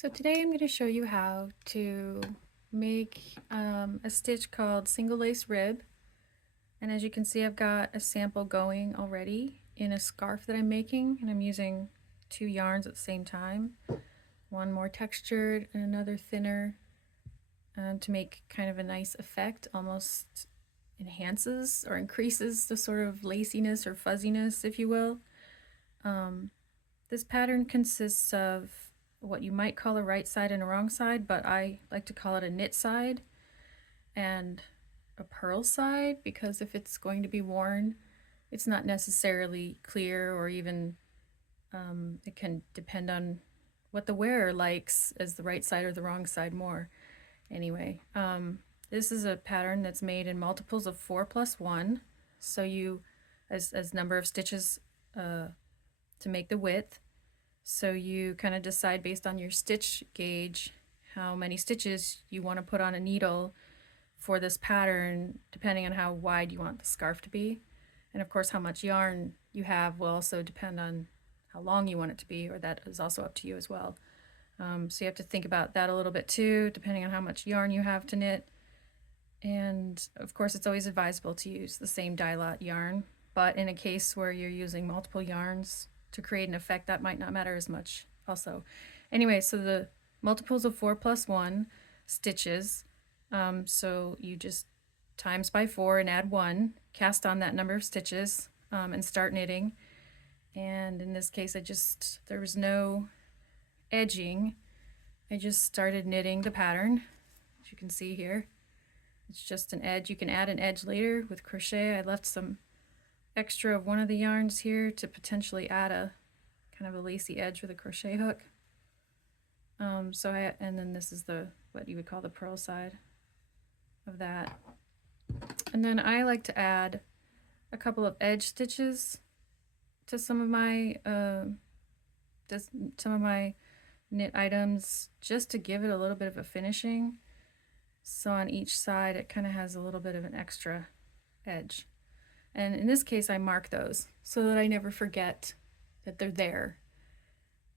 So today I'm going to show you how to make a stitch called single lace rib. And as you can see, I've got a sample going already in a scarf that I'm making, and I'm using two yarns at the same time, one more textured and another thinner, to make kind of a nice effect, almost enhances or increases the sort of laciness or fuzziness, if you will. This pattern consists of what you might call a right side and a wrong side, but I like to call it a knit side and a purl side, because if it's going to be worn, it's not necessarily clear, or even it can depend on what the wearer likes as the right side or the wrong side more. Anyway, this is a pattern that's made in multiples of 4 plus 1, so you as number of stitches to make the width. So you kind of decide based on your stitch gauge how many stitches you want to put on a needle for this pattern, depending on how wide you want the scarf to be. And of course, how much yarn you have will also depend on how long you want it to be, or that is also up to you as well. So you have to think about that a little bit too, depending on how much yarn you have to knit. And of course, it's always advisable to use the same dye lot yarn, but in a case where you're using multiple yarns to create an effect, that might not matter as much also. Anyway, so the multiples of 4 plus 1 stitches, so you just times by 4 and add 1, cast on that number of stitches, and start knitting. And in this case, there was no edging. I just started knitting the pattern, as you can see here. It's just an edge. You can add an edge later with crochet. I left some extra of one of the yarns here to potentially add a kind of a lacy edge with a crochet hook. And then this is what you would call the purl side of that. And then I like to add a couple of edge stitches to some of my knit items, just to give it a little bit of a finishing. So on each side it kind of has a little bit of an extra edge. And in this case, I mark those so that I never forget that they're there.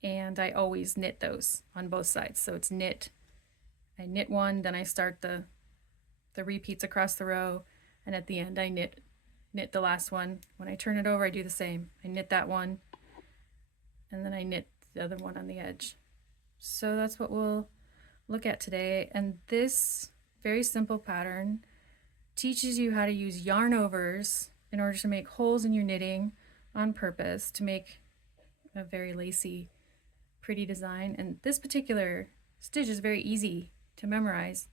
And I always knit those on both sides. So it's knit. I knit one, then I start the repeats across the row, and at the end I knit the last one. When I turn it over, I do the same. I knit that one, and then I knit the other one on the edge. So that's what we'll look at today. And this very simple pattern teaches you how to use yarn overs in order to make holes in your knitting on purpose to make a very lacy, pretty design. And this particular stitch is very easy to memorize.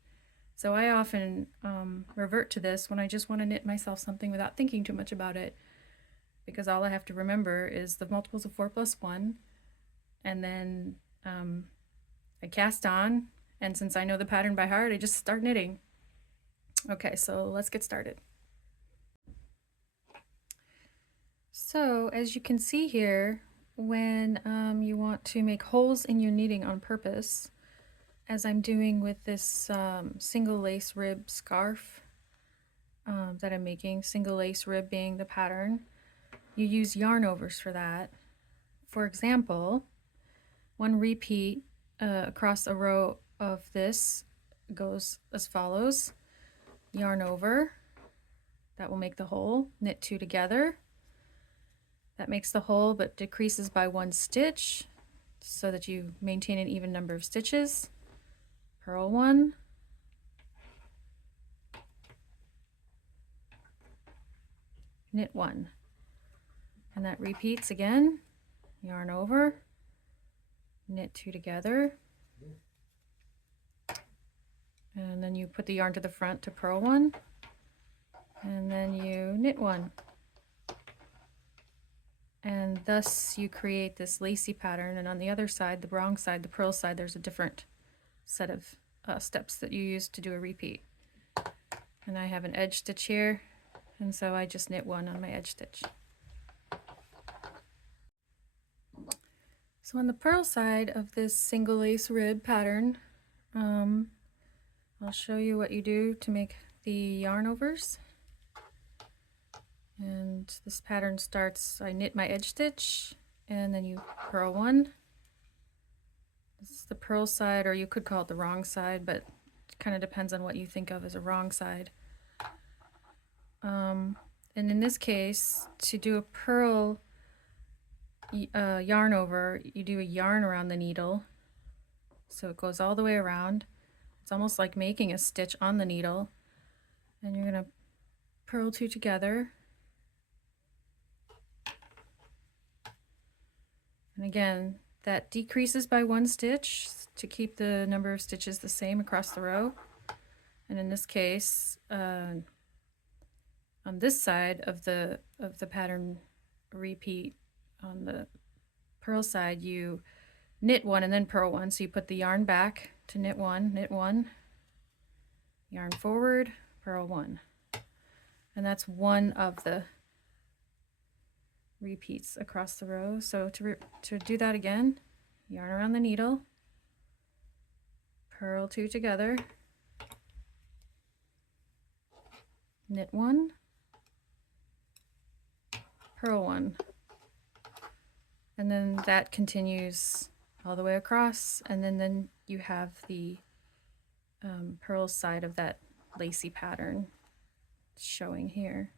So I often revert to this when I just want to knit myself something without thinking too much about it, because all I have to remember is the multiples of 4 plus 1, and then I cast on, and since I know the pattern by heart, I just start knitting. Okay, so let's get started. So as you can see here, when you want to make holes in your knitting on purpose, as I'm doing with this single lace rib scarf that I'm making, single lace rib being the pattern, you use yarn overs for that. For example, one repeat across a row of this goes as follows: yarn over, that will make the hole, knit 2 together, that makes the hole but decreases by 1 stitch so that you maintain an even number of stitches, purl 1, knit 1, and that repeats again. Yarn over, knit 2 together, and then you put the yarn to the front to purl 1, and then you knit 1. And thus you create this lacy pattern. And on the other side, the wrong side, the purl side, there's a different set of steps that you use to do a repeat. And I have an edge stitch here, and so I just knit 1 on my edge stitch. So on the purl side of this single lace rib pattern, I'll show you what you do to make the yarn overs. And this pattern starts, I knit my edge stitch, and then you purl 1, This is the purl side, or you could call it the wrong side, but it kind of depends on what you think of as a wrong side. And in this case, to do a purl yarn over, you do a yarn around the needle, so it goes all the way around. It's almost like making a stitch on the needle, and you're going to purl 2 together. And again, that decreases by 1 stitch to keep the number of stitches the same across the row. And in this case, on this side of the pattern repeat, on the purl side, you knit 1 and then purl 1. So you put the yarn back to knit 1, yarn forward, purl 1. And that's one of the repeats across the row. So to do that again, yarn around the needle, purl 2 together, knit 1, purl 1, and then that continues all the way across, and then you have the purl side of that lacy pattern showing here.